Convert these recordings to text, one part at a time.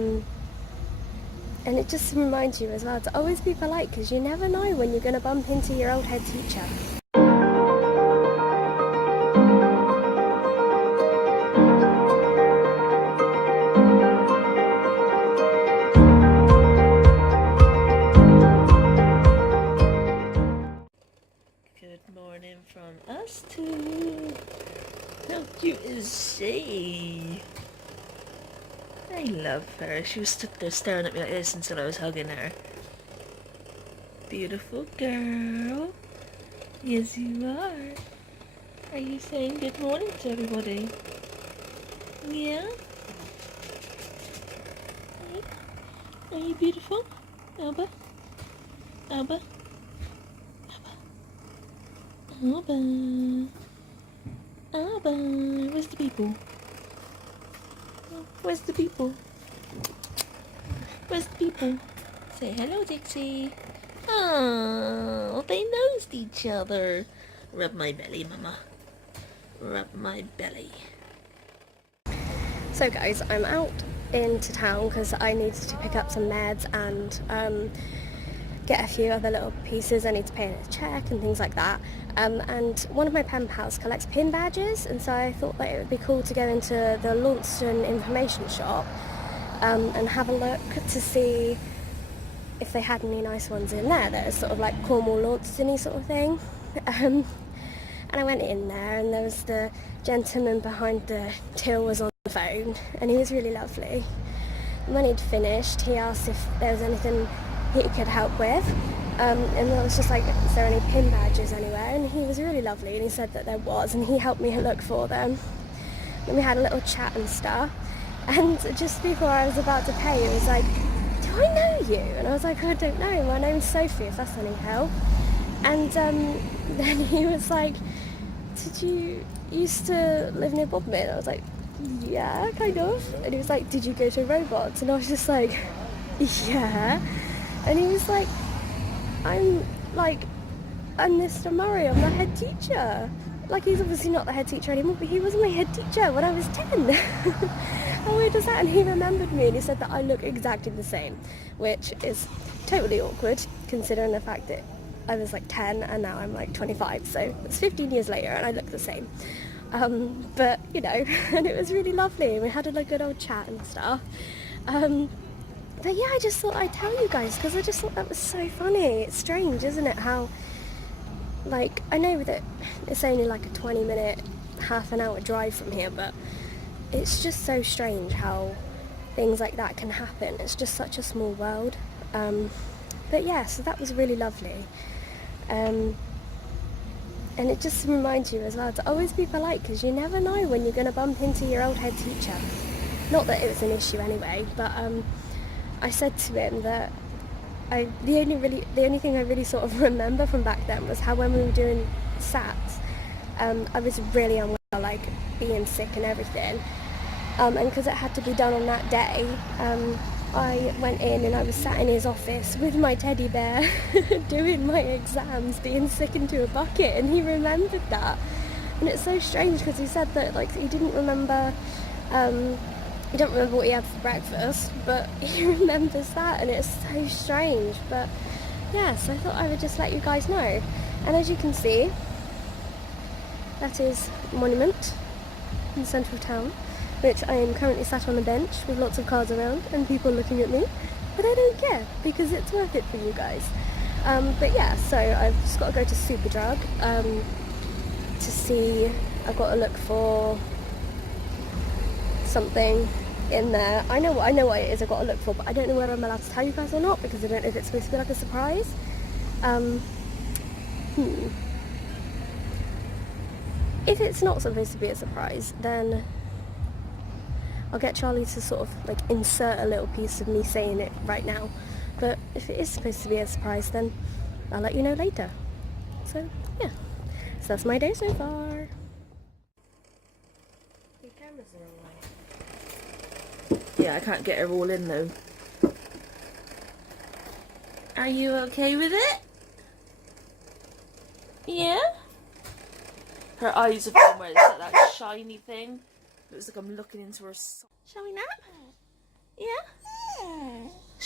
And it just reminds you as well to always be polite, because you never know when you're going to bump into your old head teacher. Good morning from us too. How cute is she? I love her. She was stood there staring at me like this until I was hugging her. Beautiful girl. Yes, you are. Are you saying good morning to everybody? Yeah? Are you beautiful? Alba? Alba? Alba? Alba? Where's the people? Where's the people? Where's the people? Say hello, Dixie. Oh, they nosed each other. Rub my belly, Mama. Rub my belly. So guys, I'm out into town because I needed to pick up some meds and get a few other little pieces. I need to pay a check and things like that. And one of my pen pals collects pin badges, and so I thought that it would be cool to go into the Launceston information shop and have a look to see if they had any nice ones in there that are sort of like Cornwall Launceston-y sort of thing. And I went in there, and there was the gentleman behind the till was on the phone, and he was really lovely. And when he'd finished, he asked if there was anything he could help with, and I was just like, is there any pin badges anywhere? And he was really lovely, and he said that there was, and he helped me look for them. And we had a little chat and stuff, and just before I was about to pay, he was like, do I know you? And I was like, I don't know, my name's Sophie, if that's any help. And then he was like, did you used to live near Bodmin? I was like, yeah, kind of. And he was like, did you go to Robots? And I was just like, yeah. And he was like, I'm Mr. Murray, I'm the head teacher. Like, he's obviously not the head teacher anymore, but he was my head teacher when I was 10. How weird is that? And he remembered me, and he said that I look exactly the same, which is totally awkward considering the fact that I was like 10 and now I'm like 25, so it's 15 years later and I look the same. But you know, and it was really lovely, and we had a good old chat and stuff. But yeah, I just thought I'd tell you guys, because I just thought that was so funny. It's strange, isn't it, how, like, I know that it's only like a 20-minute, half an hour drive from here, but it's just so strange how things like that can happen. It's just such a small world. But yeah, so that was really lovely. And it just reminds you as well to always be polite, because you never know when you're going to bump into your old head teacher. Not that it was an issue anyway, but I said to him that the only thing I really sort of remember from back then was how when we were doing SATs, I was really unwell, like being sick and everything. And because it had to be done on that day, I went in and I was sat in his office with my teddy bear doing my exams, being sick into a bucket, and he remembered that. And it's so strange, because he said that like he didn't remember, he don't remember what he had for breakfast, but he remembers that, and it's so strange. But yeah, so I thought I would just let you guys know. And as you can see, that is a monument in the centre of town, which I am currently sat on a bench with lots of cars around and people looking at me, but I don't care because it's worth it for you guys. But yeah, so I've just got to go to Superdrug to see, I've got to look for something in there. I know what it is I've got to look for, but I don't know whether I'm allowed to tell you guys or not, because I don't know if it's supposed to be like a surprise. If it's not supposed to be a surprise, then I'll get Charlie to sort of like insert a little piece of me saying it right now. But if it is supposed to be a surprise, then I'll let you know later. So yeah, so that's my day so far. The cameras are away. Yeah, I can't get her all in though. Are you okay with it? Yeah? Her eyes have gone where it's like that shiny thing. It looks like I'm looking into her soul. Shall we nap? Yeah?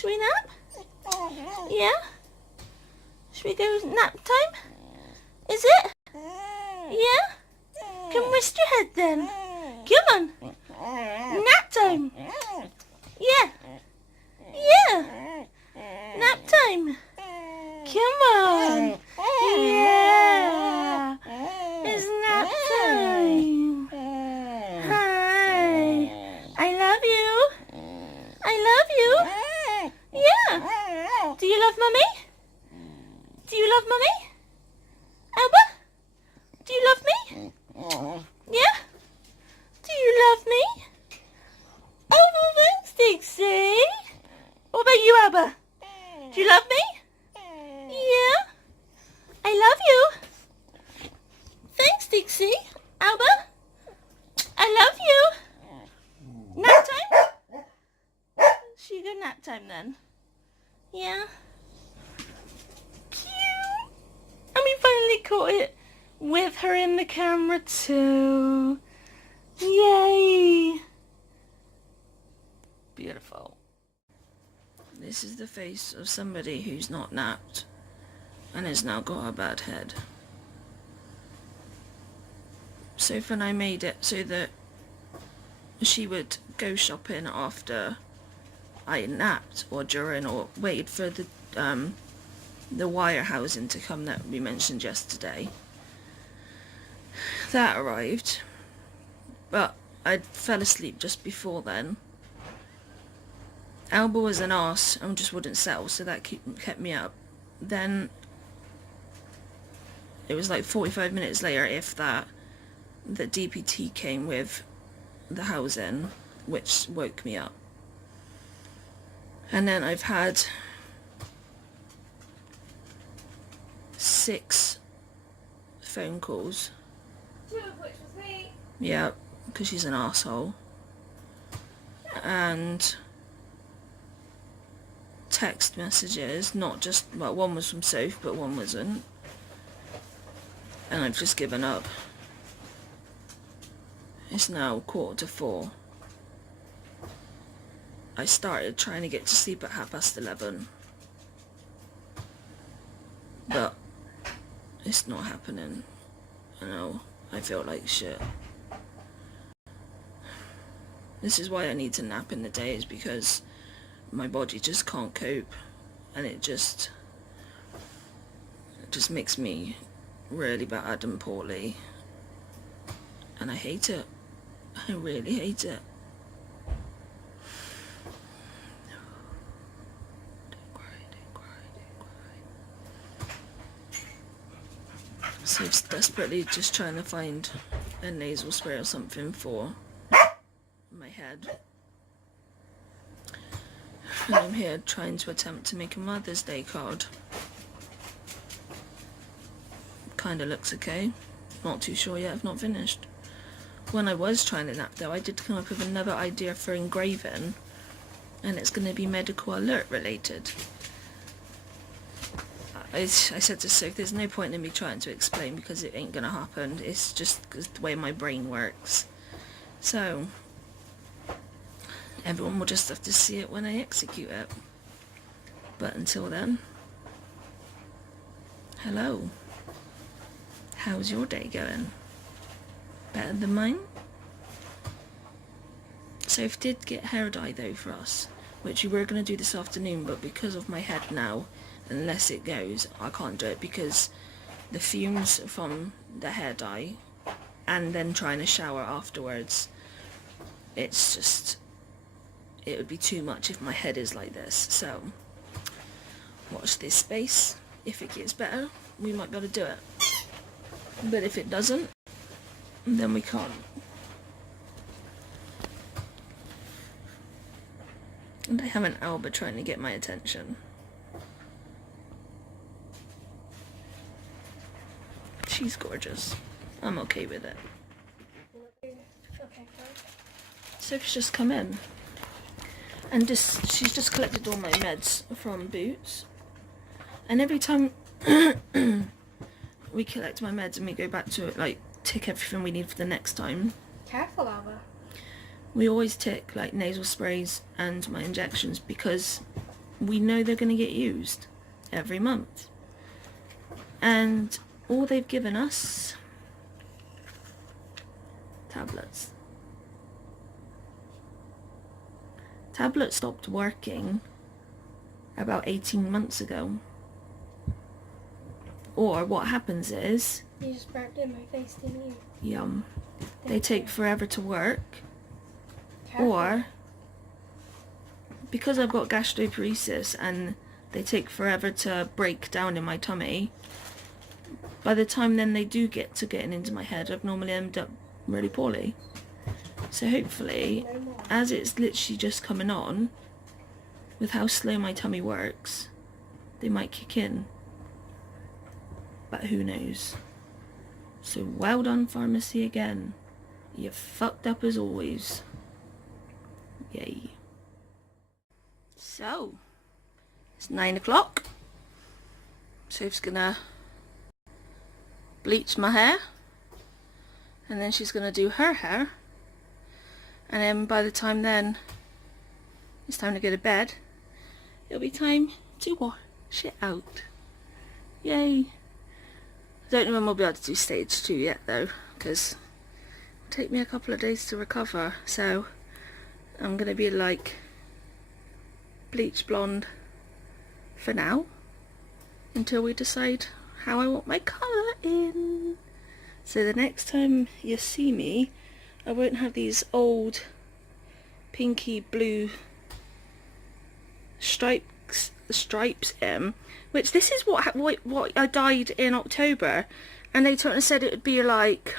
Should we nap? Yeah? Should we go nap time? Is it? Yeah? Come rest your head then. Come on. Nap time. Yeah. Yeah. Nap time. Come on. Yeah. It's nap time. Hi. I love you. I love you. Yeah. Do you love Mummy? Do you love Mummy? Alba? Do you love me? Yeah? Do you love me? Oh, thanks, Dixie. What about you, Alba? Do you love me? Yeah? I love you. Thanks, Dixie. Alba? I love you. Nap time? Should you go nap time then? Yeah? Cute. And we finally caught it with her in the camera too. Yay! Beautiful. This is the face of somebody who's not napped and has now got a bad head. Sophie and I made it so that she would go shopping after I napped or during or waited for the wire housing to come that we mentioned yesterday. That arrived, but I fell asleep just before then. Alba was an arse and just wouldn't settle, so that kept me up. Then it was like 45 minutes later, if that, the DPT came with the housing, which woke me up. And then I've had 6 phone calls. 2 of which was me. Yeah, because she's an arsehole. And text messages, not just, well, one was from Soph, but one wasn't. And I've just given up. It's now 3:45. I started trying to get to sleep at 11:30. But it's not happening. I know, I feel like shit. This is why I need to nap in the day, is because my body just can't cope, and it just makes me really bad and poorly, and I hate it. I really hate it. Don't cry. So it's desperately just trying to find a nasal spray or something for my head. And I'm here trying to attempt to make a Mother's Day card. Kinda looks okay. Not too sure yet, I've not finished. When I was trying to nap though, I did come up with another idea for engraving, and it's going to be medical alert related. I said to Soph, there's no point in me trying to explain because it ain't going to happen. It's just the way my brain works. So everyone will just have to see it when I execute it. But until then, hello. How's your day going? Better than mine? Soph did get hair dye though for us, which we were going to do this afternoon, but because of my head now, unless it goes, I can't do it because the fumes from the hair dye and then trying to shower afterwards, it's just, it would be too much if my head is like this. So watch this space. If it gets better, we might be able to do it, but if it doesn't, then we can't. And I have an Alba trying to get my attention. She's gorgeous. I'm okay with it. Okay, Sophie's just come in. And she's just collected all my meds from Boots. And every time we collect my meds and we go back to it, like, tick everything we need for the next time. careful, Alba. We always tick, like, nasal sprays and my injections because we know they're going to get used every month. And all they've given us, tablets. Tablets stopped working about 18 months ago. Or what happens is... You just burped in my face, didn't you? Yum. They take forever to work. Careful. Or, because I've got gastroparesis and they take forever to break down in my tummy, by the time then they do get to getting into my head, I've normally ended up really poorly. So hopefully, as it's literally just coming on, with how slow my tummy works, they might kick in. But who knows. So well done, pharmacy, again. You fucked up as always. Yay. So, it's 9 o'clock. Sophie's gonna bleach my hair. And then she's gonna do her hair. And then by the time then it's time to go to bed, it'll be time to wash it out. Yay. I don't know when we'll be able to do stage 2 yet though, because it'll take me a couple of days to recover, so I'm going to be like bleach blonde for now, until we decide how I want my colour in. So the next time you see me, I won't have these old pinky blue stripes which this is what I dyed in October, and they turned and said it would be like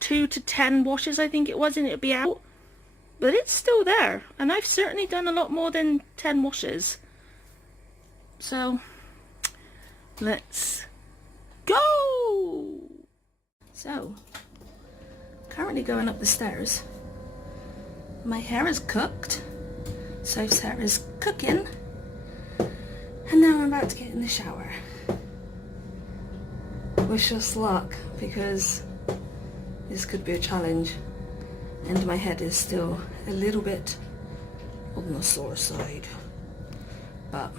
2 to 10 washes, I think it was, and it would be out, but it's still there, and I've certainly done a lot more than 10 washes. So let's go. So currently going up the stairs. My hair is cooked, Soph's hair is cooking, and now I'm about to get in the shower. Wish us luck, because this could be a challenge, and my head is still a little bit on the sore side, but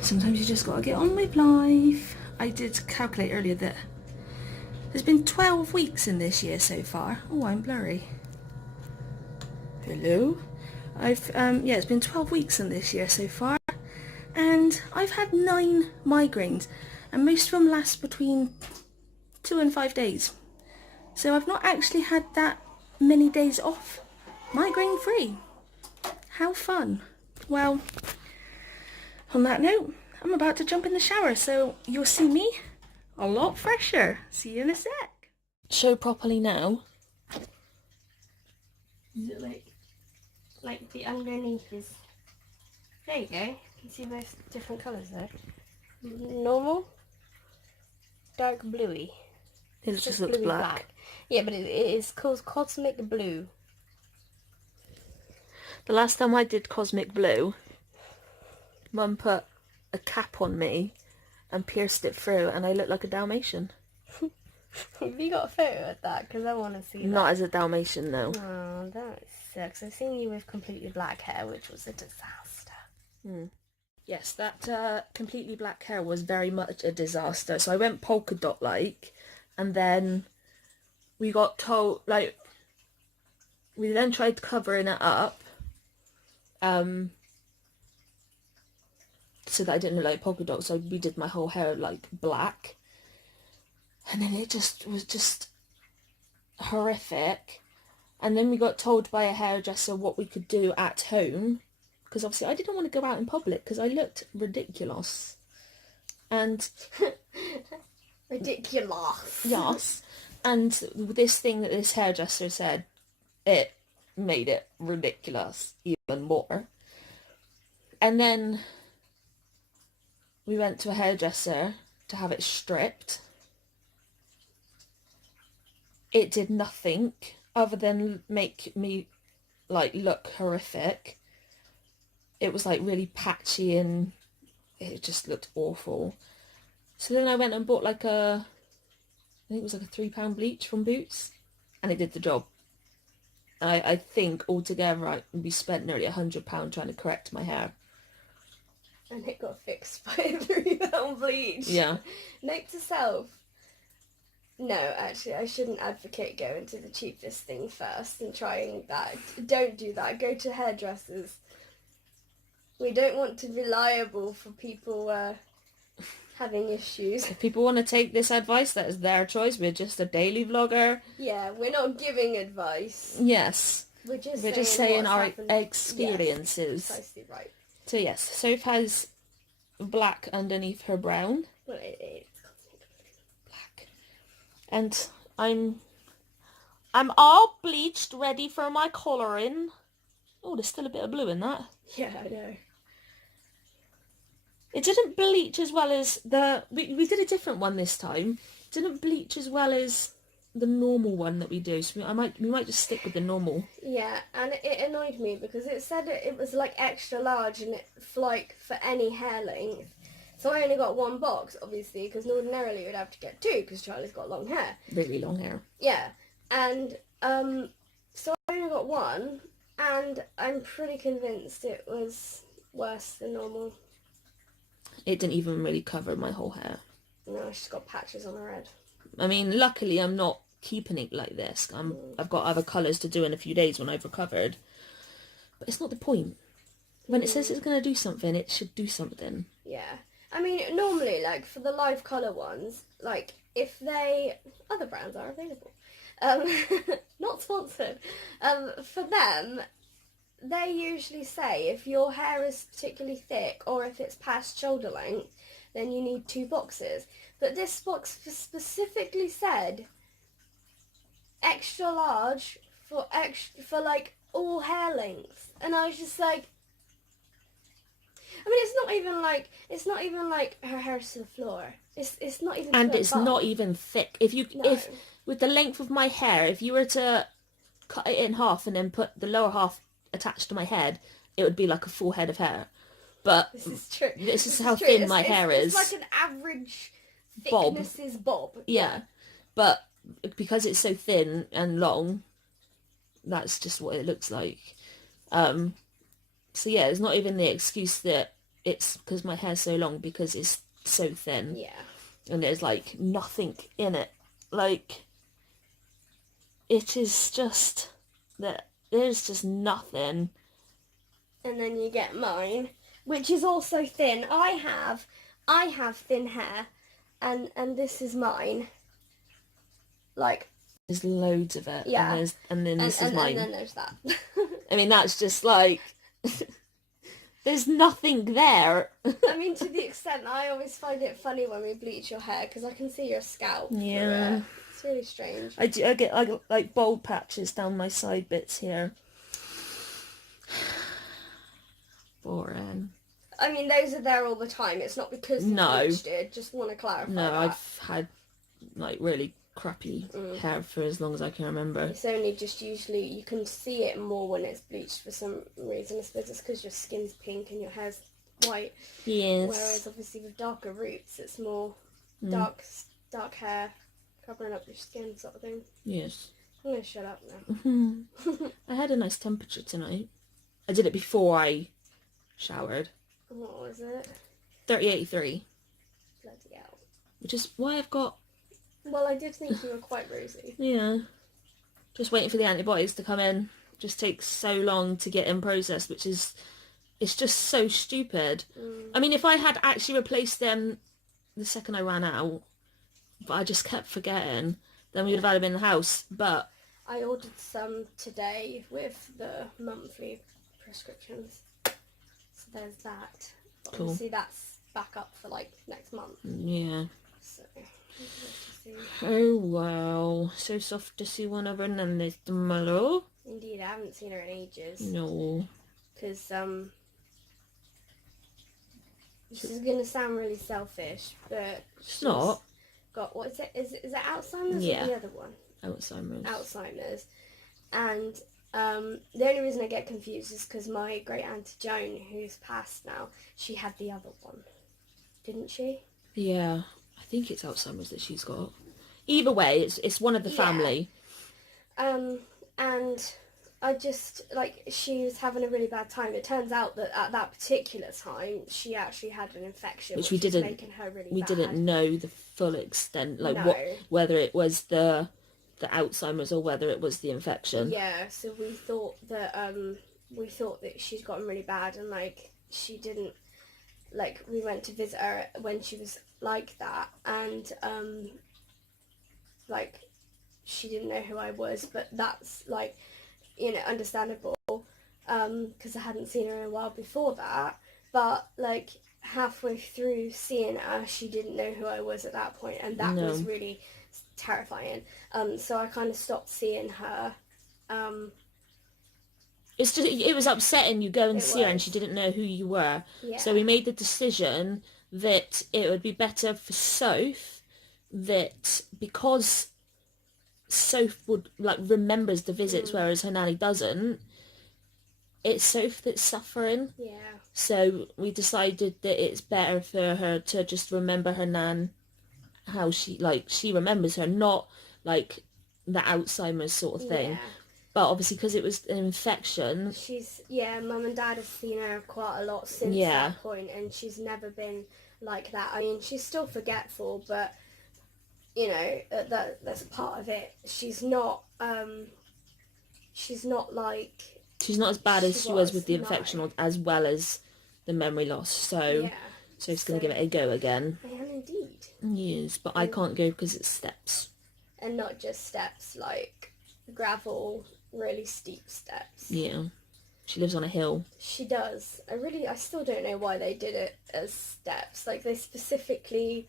sometimes you just gotta get on with life. I did calculate earlier that there's been 12 weeks in this year so far. Oh, I'm blurry. Hello? Yeah, it's been 12 weeks in this year so far, and I've had 9 migraines, and most of them last between 2 and 5 days. So I've not actually had that many days off migraine free. How fun. Well, on that note, I'm about to jump in the shower, so you'll see me a lot fresher. See you in a sec. Show properly now. Is it like the underneath is... There you go. You can see both different colours there. Normal, dark bluey. It just looks black. Yeah, but it is called Cosmic Blue. The last time I did Cosmic Blue, Mum put a cap on me and pierced it through, and I looked like a Dalmatian. Have you got a photo of that? Because I want to see that. Not as a Dalmatian, no. Oh, that sucks. I've seen you with completely black hair, which was a disaster. Yes, that completely black hair was very much a disaster. So I went polka dot like, and then we got told, like, we then tried covering it up, so that I didn't look like polka dot. So we did my whole hair like black, and then it was just horrific. And then we got told by a hairdresser what we could do at home, because obviously I didn't want to go out in public because I looked ridiculous. And ridiculous. Yes. And this thing that this hairdresser said, it made it ridiculous even more. And then we went to a hairdresser to have it stripped. It did nothing other than make me like look horrific. It was like really patchy and it just looked awful. So then I went and bought like I think it was like a £3 bleach from Boots, and it did the job. I think altogether we spent nearly £100 trying to correct my hair. And it got fixed by a £3 bleach. Yeah. Note to self. No, actually, I shouldn't advocate going to the cheapest thing first and trying that. Don't do that. Go to hairdressers. We don't want to be liable for people having issues. If people want to take this advice, that is their choice. We're just a daily vlogger. Yeah, we're not giving advice. Yes. We're just saying our happened. experiences. Yes, precisely right. So yes, Soph has black underneath her brown. Well, it's Black. And I'm all bleached, ready for my colouring. Oh, there's still a bit of blue in that. Yeah, I know. It didn't bleach as well as we did a different one this time. It didn't bleach as well as the normal one that we do. So we might just stick with the normal. Yeah, and it annoyed me because it said it was like extra large and it's like for any hair length. So I only got one box, obviously, because ordinarily you'd have to get two because Charlie's got long hair. Really long hair. Yeah, and so I only got one, and I'm pretty convinced it was worse than normal. It didn't even really cover my whole hair. No, she's got patches on her head. I mean, luckily I'm not keeping it like this. I've got other colours to do in a few days when I've recovered. But it's not the point. When it says it's going to do something, it should do something. Yeah. I mean, normally, like, for the live colour ones, like, if they... Other brands are available. Not sponsored. For them, they usually say if your hair is particularly thick or if it's past shoulder length, then you need 2 boxes. But this box specifically said extra large for like all hair lengths, and I was just like, I mean, it's not even like her hair's to the floor. It's not even. And to it's the bum. not even thick. If with the length of my hair, if you were to cut it in half and then put the lower half attached to my head, it would be like a full head of hair. But this is true. This is how thin my hair is. It's like an average thickness is bob. Yeah, but because it's so thin and long, that's just what it looks like. So yeah, it's not even the excuse that it's because my hair's so long, because it's so thin. Yeah. And there's like nothing in it. Like, it is just that there's just nothing. And then you get mine, which is also thin. I have thin hair, and this is mine. Like, there's loads of it. Yeah. And then this is mine. And then there's that. I mean, that's just like, there's nothing there. I mean, to the extent I always find it funny when we bleach your hair because I can see your scalp. Yeah. It's really strange. I get like bald patches down my side bits here. Boring. I mean, those are there all the time. It's not because you bleached it. Just want to clarify No, that. I've had like really crappy hair for as long as I can remember. It's only just usually, you can see it more when it's bleached for some reason. I suppose it's because your skin's pink and your hair's white. Yes. Whereas obviously with darker roots, it's more dark hair covering up your skin sort of thing. Yes. I'm going to shut up now. I had a nice temperature tonight. I did it before I showered. What was it? 38.3. Bloody hell. Which is why I've got... Well, I did think you were quite rosy. Yeah. Just waiting for the antibiotics to come in. Just takes so long to get in process, which is... It's just so stupid. I mean, if I had actually replaced them the second I ran out, but I just kept forgetting, then we would have had them in the house. But I ordered some today with the monthly prescriptions. So there's that. But Cool. obviously that's back up for like next month. yeah. So we'll have to see. Oh wow. So soft to see one of her nannies tomorrow. Indeed, I haven't seen her in ages. No. Because this is gonna sound really selfish, but It's not. got, what is it? Is it Alzheimer's Yeah. or the other one? Alzheimer's. Alzheimer's. And the only reason I get confused is because my great auntie Joan, who's passed now, she had the other one, didn't she? Yeah. I think it's Alzheimer's that she's got. Either way, it's one of the family. And I just, like, she was having a really bad time. It turns out that at that particular time, she actually had an infection, which was making her really we bad. didn't know the full extent, like No. whether it was the Alzheimer's or whether it was the infection. Yeah, so we thought that she'd gotten really bad, and like she didn't, like, we went to visit her when she was like that, and like she didn't know who I was, but that's, like, you know, understandable, because I hadn't seen her in a while before that. But like halfway through seeing her, she didn't know who I was at that point, and that was really terrifying. So I kind of stopped seeing her. It was upsetting. You go and see her and she didn't know who you were. Yeah. So we made the decision that it would be better for Soph, that because Soph would, like, remembers the visits, whereas her nanny doesn't, it's Soph that's suffering. Yeah. So we decided that it's better for her to just remember her nan, how she remembers her, not like the Alzheimer's sort of thing. Yeah. But obviously, because it was an infection, Mum and Dad have seen her quite a lot since that point, and she's never been like that. I mean, she's still forgetful, but you know, that's part of it. She's not like, she's not as bad as she was with the infection, or as well as the memory loss. So it's going to give it a go again. I am indeed. Yes, but I can't go because it's steps. And not just steps, like gravel, really steep steps. Yeah. She lives on a hill. She does. I still don't know why they did it as steps. Like, they specifically,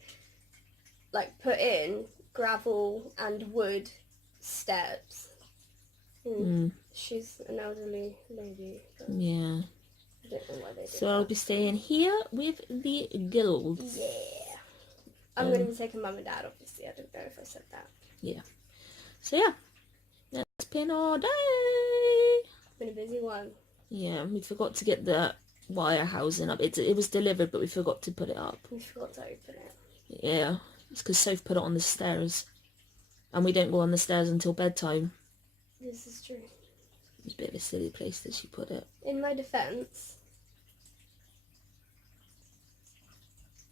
like, put in gravel and wood steps. She's an elderly lady. Yeah. I don't know why they did So I'll be staying here with the girls. Yeah. I'm going to be taking Mum and Dad, obviously. I don't know if I said that. Yeah. So yeah. That's been our day. It's been a busy one. Yeah, we forgot to get the wire housing up. It was delivered, but we forgot to put it up. We forgot to open it. Yeah, it's because Soph put it on the stairs. And we don't go on the stairs until bedtime. This is true. It's a bit of a silly place that she put it. In my defence,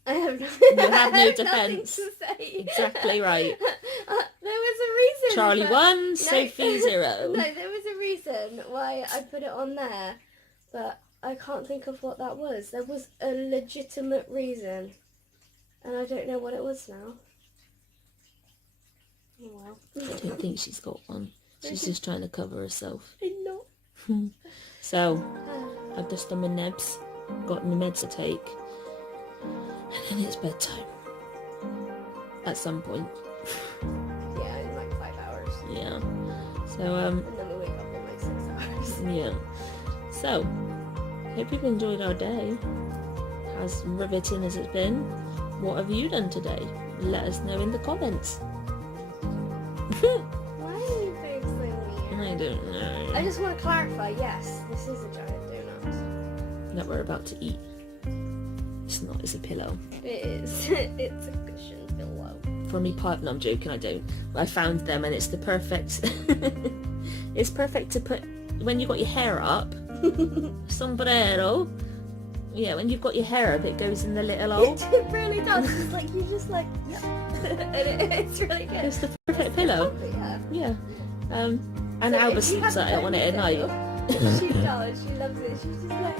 I have no defence. To say. Exactly right. There was a reason. Charlie 1, Sophie 0. No, there was a reason why I put it on there, but I can't think of what that was. There was a legitimate reason, and I don't know what it was now. Oh well. I don't think she's got one. She's just trying to cover herself. I'm not. So, I've just done my nebs, got my meds to take, and then it's bedtime. At some point. Yeah, in like 5 hours. Yeah. So, And then we wake up in like 6 hours. yeah. So, hope you've enjoyed our day. As riveting as it's been, what have you done today? Let us know in the comments. Why are you being so weird? I don't know. I just want to clarify, yes, this is a giant donut. That we're about to eat. It's not, it's a pillow. It is. It's a cushion pillow. For me, no, I'm joking, I don't. But I found them and it's the perfect... it's perfect to put... When you've got your hair up, sombrero. Yeah, when you've got your hair up, it goes in the little hole. It really does. It's like, you just like, yep. And it's really good. It's the perfect pillow. Yeah. And So Alba if you sleeps hadn't at it on it at night. She does. She loves it. She's just like,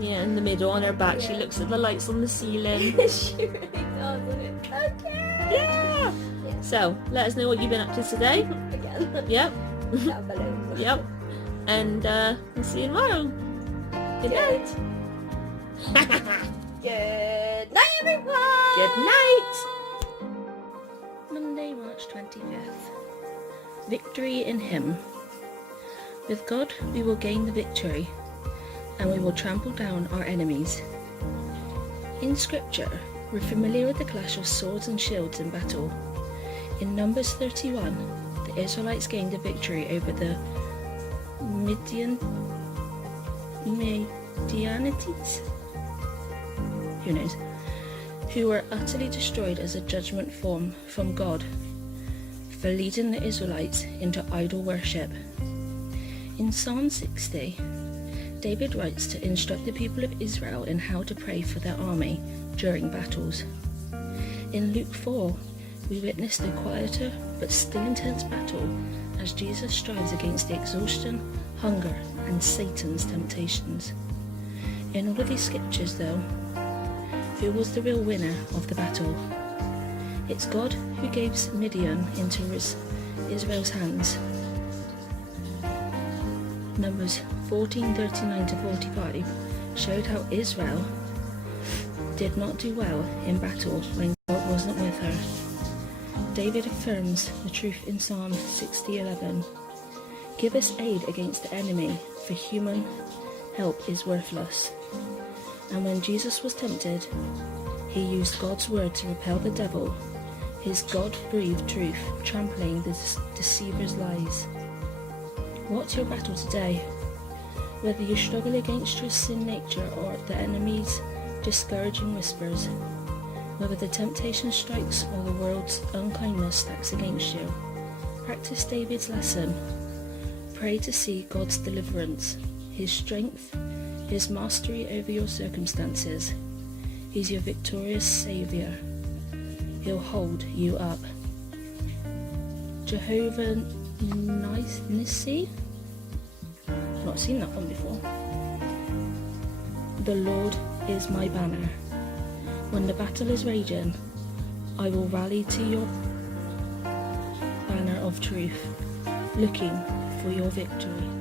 Yeah, in the middle, on her back, she looks at the lights on the ceiling. she really does. And it's okay. Yeah! So, let us know what you've been up to today. Again. Yep. Down below. Yep. And we'll see you tomorrow. Good night. Good night, everyone. Good night. Monday, March 25th. Victory in Him. With God, we will gain the victory, and we will trample down our enemies. In Scripture, we're familiar with the clash of swords and shields in battle. In Numbers 31, the Israelites gained a victory over the Midianites? Who knows? Who were utterly destroyed as a judgment from God for leading the Israelites into idol worship. In Psalm 60, David writes to instruct the people of Israel in how to pray for their army during battles. In Luke 4, we witness the quieter but still intense battle as Jesus strives against the exhaustion, hunger, and Satan's temptations. In all of these scriptures, though, who was the real winner of the battle? It's God who gave Midian into Israel's hands. Numbers 14:39 to 45 showed how Israel did not do well in battle when God wasn't with her. David affirms the truth in Psalm 60:11. Give us aid against the enemy, for human help is worthless. And when Jesus was tempted, he used God's word to repel the devil, his God-breathed truth, trampling the deceiver's lies. What's your battle today? Whether you struggle against your sin nature or the enemy's discouraging whispers, whether the temptation strikes or the world's unkindness stacks against you, practice David's lesson. Pray to see God's deliverance, his strength, his mastery over your circumstances. He's your victorious Saviour. He'll hold you up. Jehovah Nissi? I've not seen that one before. The Lord is my banner. When the battle is raging, I will rally to your banner of truth, looking for your victory.